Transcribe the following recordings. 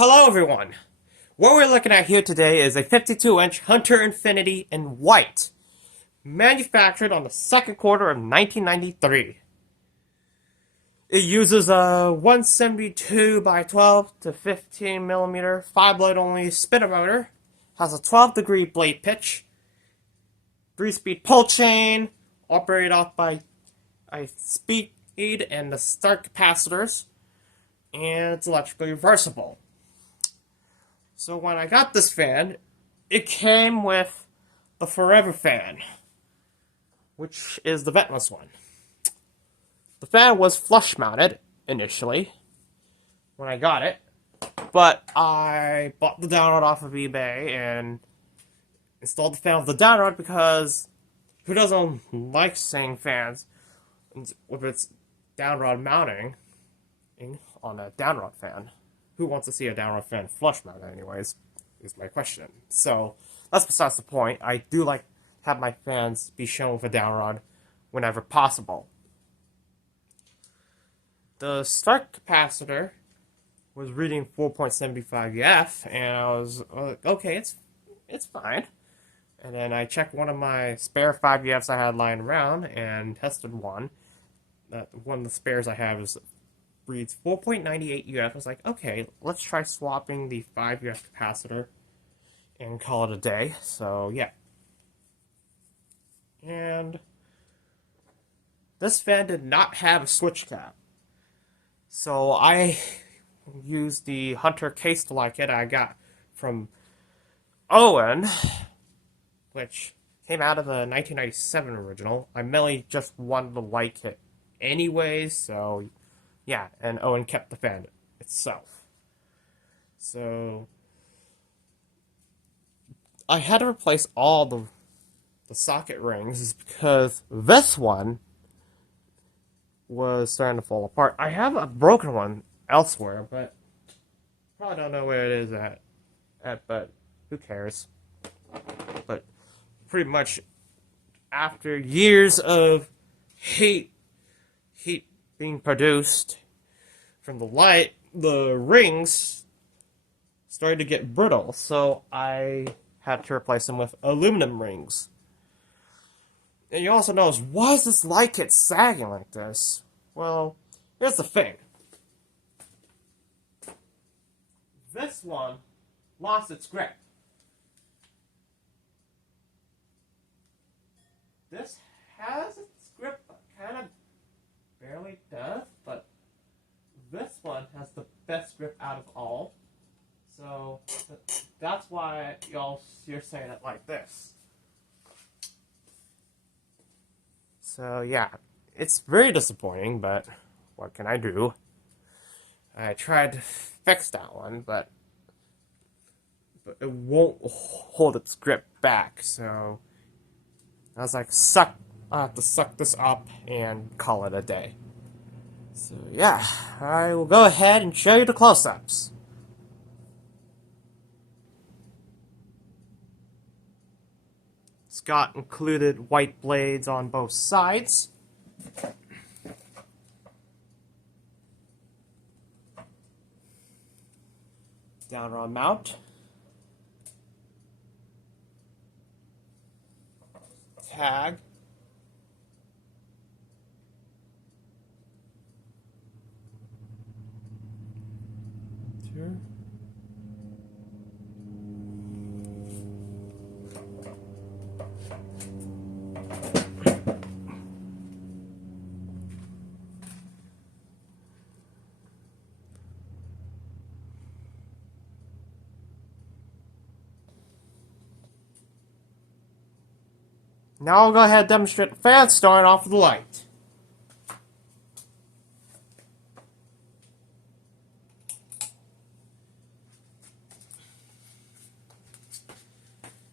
Hello everyone! What we're looking at here today is a 52-inch Hunter Infiniti in white, manufactured on the second quarter of 1993. It uses a 172 by 12 to 15 millimeter 5-blade only spinner motor, has a 12-degree blade pitch, 3-speed pull chain, operated off by a speed and the start capacitors, and it's electrically reversible. So when I got this fan, it came with the Forever fan, which is the ventless one. The fan was flush mounted initially when I got it, but I bought the downrod off of eBay and installed the fan with the downrod because who doesn't like seeing fans with its downrod mounting on a downrod fan? Who wants to see a downrod fan flush mounted anyways, is my question. So, that's besides the point. I do like to have my fans be shown with a downrod whenever possible. The start capacitor was reading 4.75 EF, and I was okay, it's fine. And then I checked one of my spare 5 EFs I had lying around and tested one. One of the spares I have reads 4.98 UF. I was like, okay, let's try swapping the 5 UF capacitor and call it a day. So, yeah. And this fan did not have a switch cap. So I used the Hunter case to like it I got from Owen, which came out of the 1997 original. I mainly just wanted to like it anyways, so yeah, and Owen kept the fan itself. So I had to replace all the socket rings because this one was starting to fall apart. I have a broken one elsewhere, but probably don't know where it is at but who cares? But pretty much after years of heat being produced from the light, the rings started to get brittle, so I had to replace them with aluminum rings. And you also notice, why is this light kit sagging like this? Well, here's the thing. This one lost its grip. This has its grip, but kind of barely does, but this one has the best grip out of all. So that's why you're saying it like this. So yeah, it's very disappointing, but what can I do? I tried to fix that one, but it won't hold its grip back, so I was like, I have to suck this up and call it a day. So yeah, I will go ahead and show you the close-ups. It's got included white blades on both sides. Downrod mount. Tag. Sure. Now I'll go ahead and demonstrate the fan starting off with the light.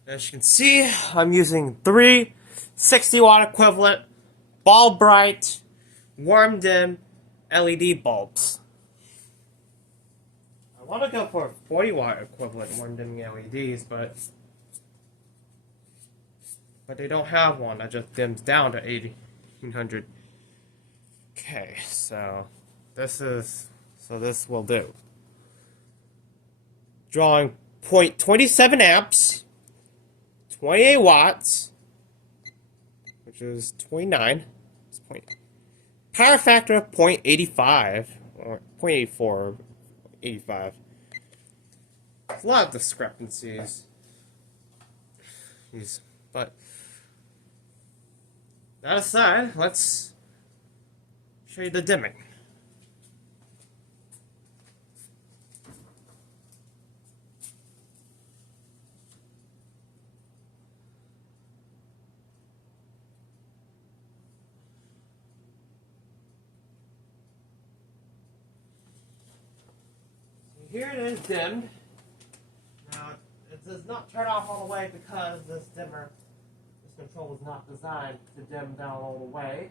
As you can see, I'm using 3 60-watt equivalent ball bright warm dim LED bulbs. I want to go for 40-watt equivalent warm dimming LEDs, but they don't have one that just dims down to 1800 K. So this will do. drawing 0.27 amps, 28 watts, which is 29. Power factor of 0.85, or 0.84, or 85. There's a lot of discrepancies. But that aside, let's show you the dimming. Here it is dimmed. Now, it does not turn off all the way because this control was not designed to dim down all the way.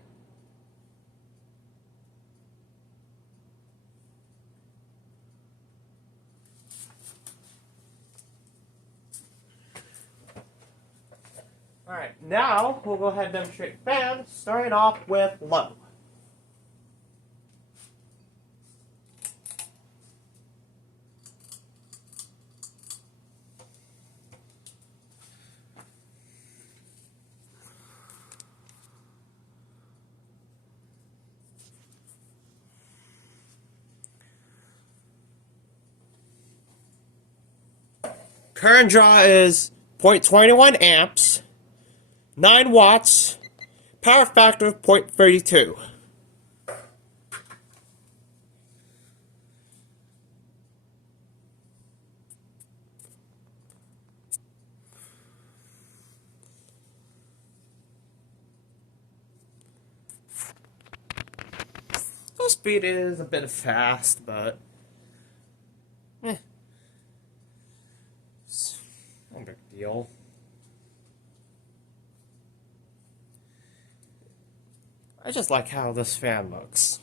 Alright, now we'll go ahead and demonstrate fan, starting off with low. Current draw is 0.21 amps, 9 watts, power factor of 0.32. The speed is a bit fast, but it's no big deal. I just like how this fan looks.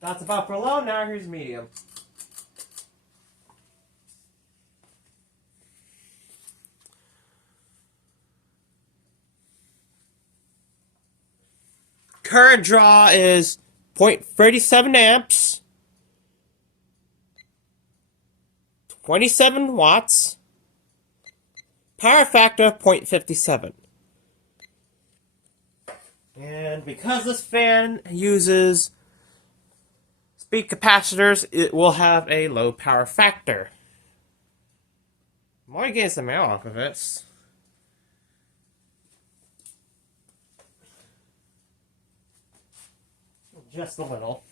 That's about for low, now here's medium. Current draw is 0.37 amps, 27 watts, power factor of 0.57. And because this fan uses speed capacitors, it will have a low power factor. I'm already getting some air off of it. Just a little.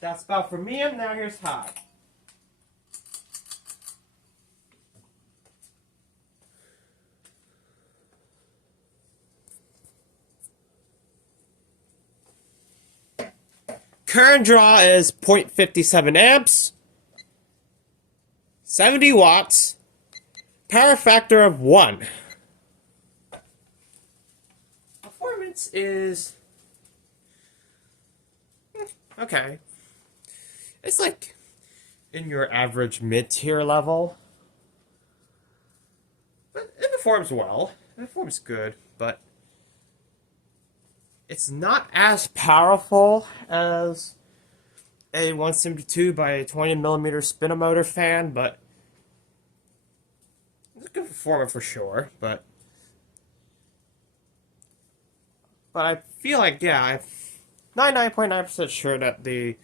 That's about for medium, now here's high. Current draw is 0.57 amps, 70 watts, power factor of 1. Performance is okay. It's like in your average mid-tier level. But it performs well. It performs good, but it's not as powerful as a 172 by 20 millimeter spin-a-motor fan, but it's a good performer for sure. But I feel like, yeah, I'm 99.9% sure that the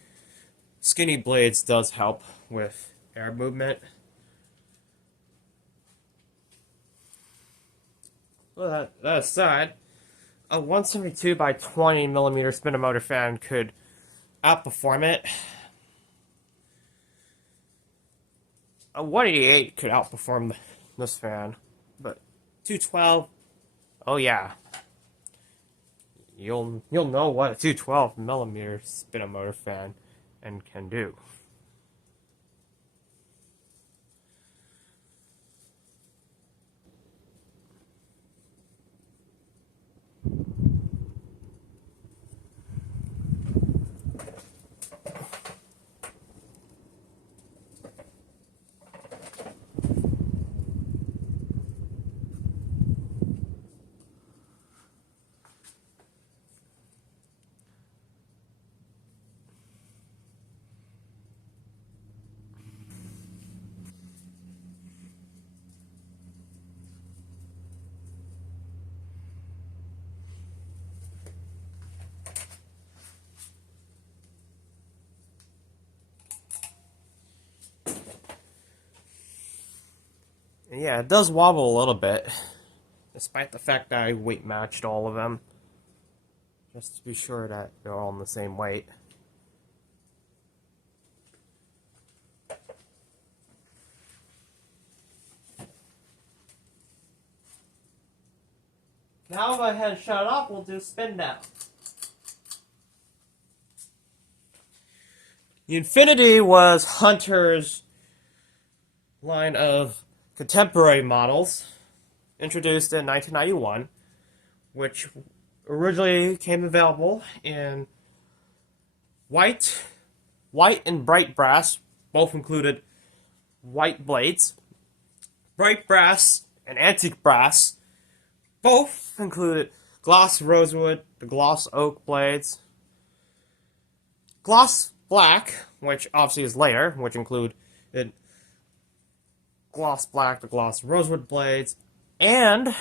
skinny blades does help with air movement. Well, that aside, a 172 by 20 millimeter spin-a-motor fan could outperform it. A 188 could outperform this fan, but 212, oh yeah, you'll know what a 212 millimeter spin-a-motor fan can do. And yeah, it does wobble a little bit, despite the fact that I weight matched all of them, just to be sure that they're all in the same weight. Now I'll go ahead and shut it off, we'll do spin down. The Infiniti was Hunter's line of contemporary models, introduced in 1991, which originally came available in white and bright brass, both included white blades. Bright brass and antique brass both included gloss rosewood, the gloss oak blades. Gloss black, which obviously is later, which included gloss black, the gloss rosewood blades, and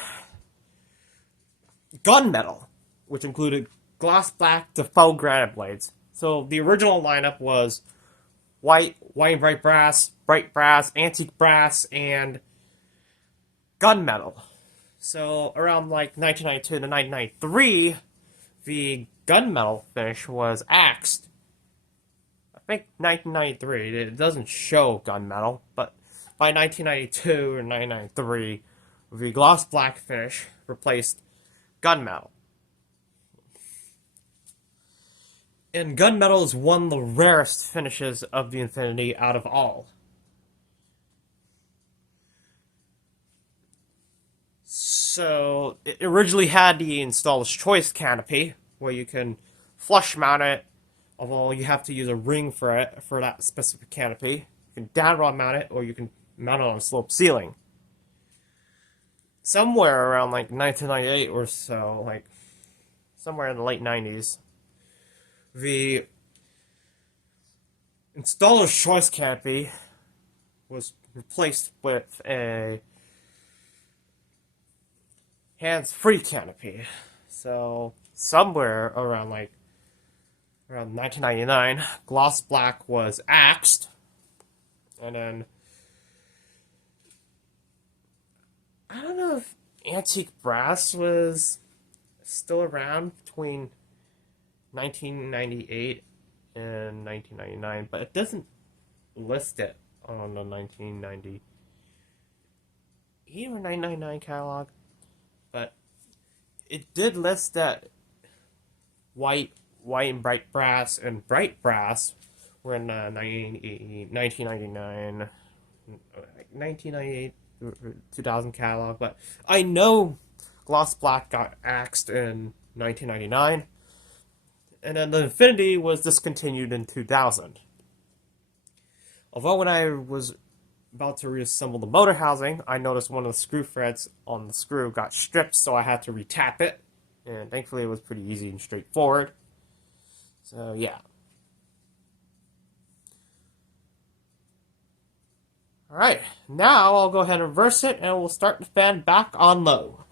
gunmetal, which included gloss black to faux granite blades. So the original lineup was white and bright brass, antique brass, and gunmetal. So around like 1992 to 1993, the gunmetal finish was axed. I think 1993. It doesn't show gunmetal, but by 1992 or 1993, the gloss black finish replaced gunmetal. And gunmetal is one of the rarest finishes of the Infiniti out of all. So, it originally had the installer's choice canopy, where you can flush mount it, although you have to use a ring for it, for that specific canopy. You can downrod mount it, or you can mount it on a sloped ceiling. Somewhere around like 1998 or so, like somewhere in the late 90s, the installer's choice canopy was replaced with a hands-free canopy. So somewhere around 1999, gloss black was axed, and then I don't know if antique brass was still around between 1998 and 1999, but it doesn't list it on the 1998 or 1999 catalog. But it did list that white white and bright brass and bright brass were in 1999, 1998, 2000 catalog, but I know gloss black got axed in 1999, and then the Infiniti was discontinued in 2000. Although when I was about to reassemble the motor housing, I noticed one of the screw threads on the screw got stripped, so I had to retap it, and thankfully it was pretty easy and straightforward. So yeah. Alright, now I'll go ahead and reverse it, and we'll start the fan back on low.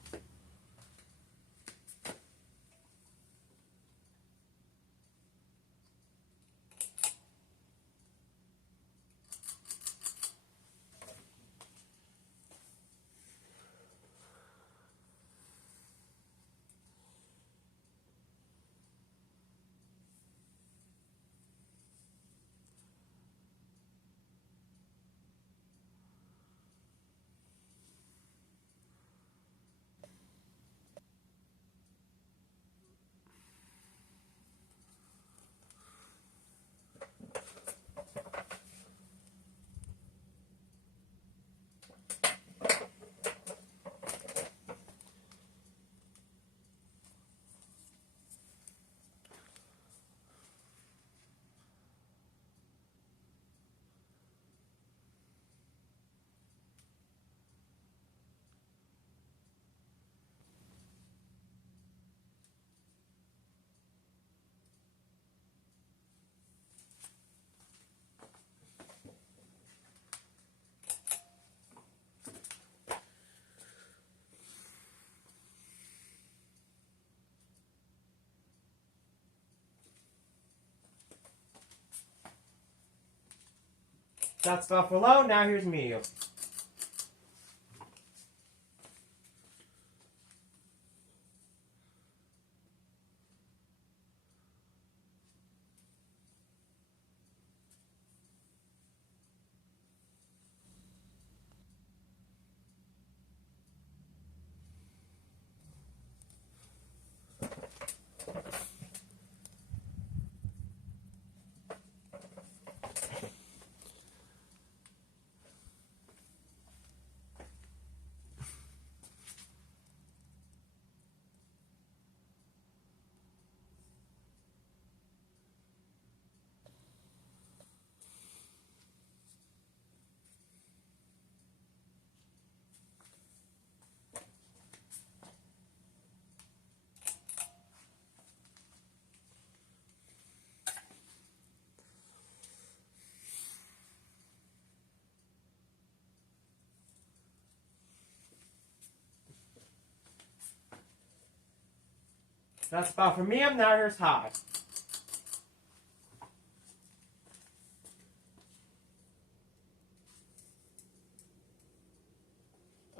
That's off for low, now here's medium. That's about for medium, now here's high.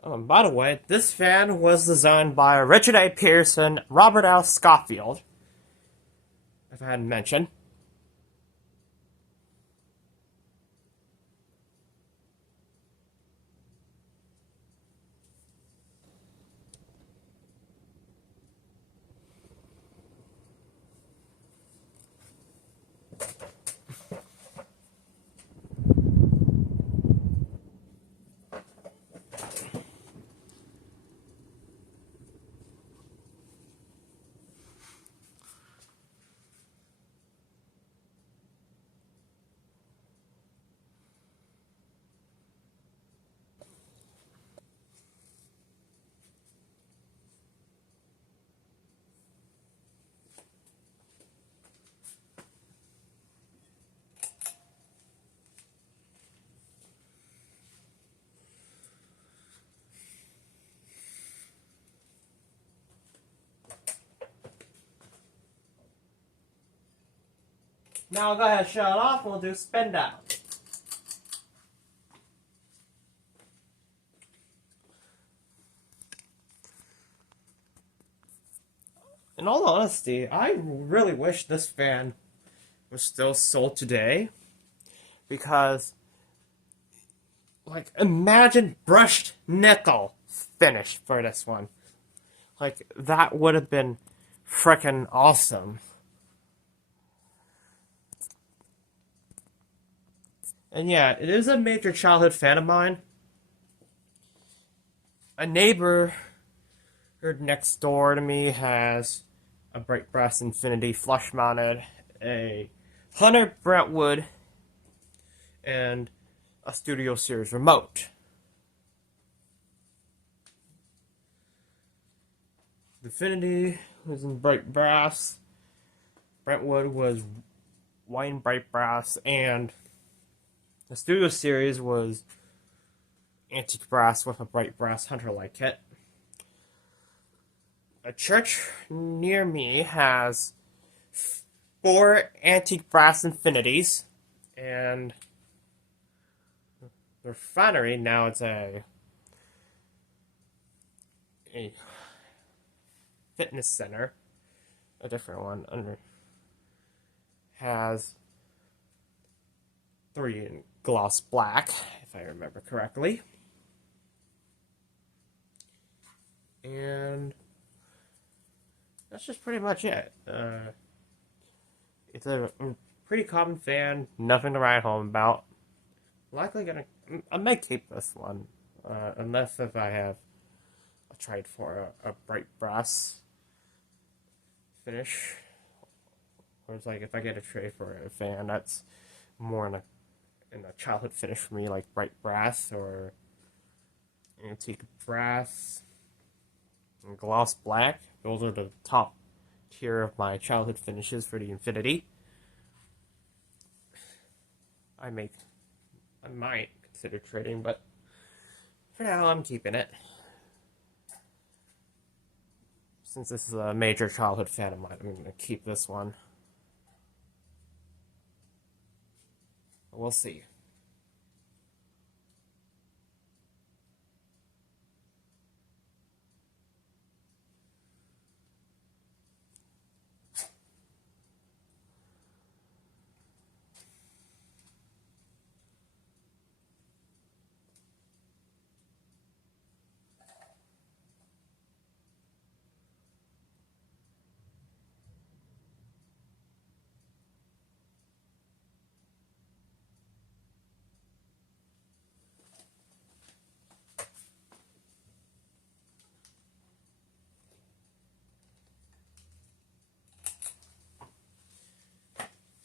By the way, this fan was designed by Richard A. Pearson, Robert L. Schofield, if I hadn't mentioned. Now I'll go ahead and shut it off and we'll do spin down. In all honesty, I really wish this fan was still sold today, because, like, imagine brushed nickel finish for this one. Like, that would have been frickin' awesome. And yeah, it is a major childhood fan of mine. A neighbor next door to me has a bright brass Infiniti flush mounted, a Hunter Brentwood, and a Studio Series remote. The Infiniti was in bright brass, Brentwood was wine bright brass, and the Studio Series was antique brass with a bright brass Hunter-like kit. A church near me has 4 antique brass Infinitis, and the refinery, now it's a fitness center, a different one, has 3 in gloss black, if I remember correctly. And that's just pretty much it. It's a pretty common fan, nothing to write home about. Likely I may keep this one, unless if I have a trade for a bright brass finish. Or it's like if I get a trade for a fan that's more in a childhood finish for me, like bright brass or antique brass and gloss black. Those are the top tier of my childhood finishes for the Infiniti. I might consider trading, but for now I'm keeping it. Since this is a major childhood fan of mine, I'm going to keep this one. We'll see.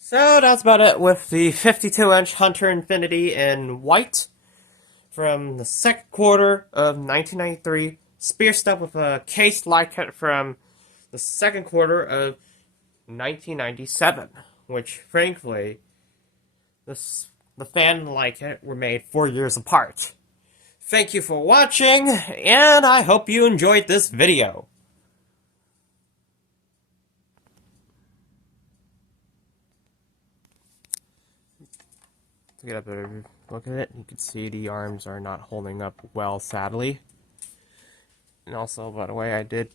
So that's about it with the 52-inch Hunter Infiniti in white from the second quarter of 1993, spruced up with a case light kit from the second quarter of 1997, which frankly, the fan and light kit were made 4 years apart. Thank you for watching, and I hope you enjoyed this video. To get a better look at it, you can see the arms are not holding up well, sadly. And also, by the way, I did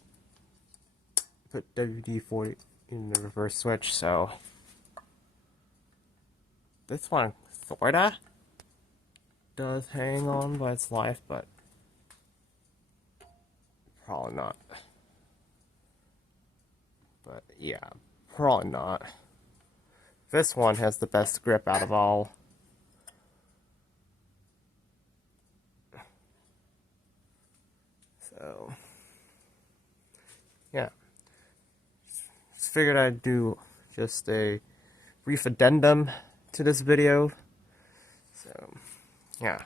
put WD-40 in the reverse switch, so this one sorta does hang on by its life, but probably not. But yeah, probably not. This one has the best grip out of all. So, yeah. Just figured I'd do just a brief addendum to this video. So, yeah.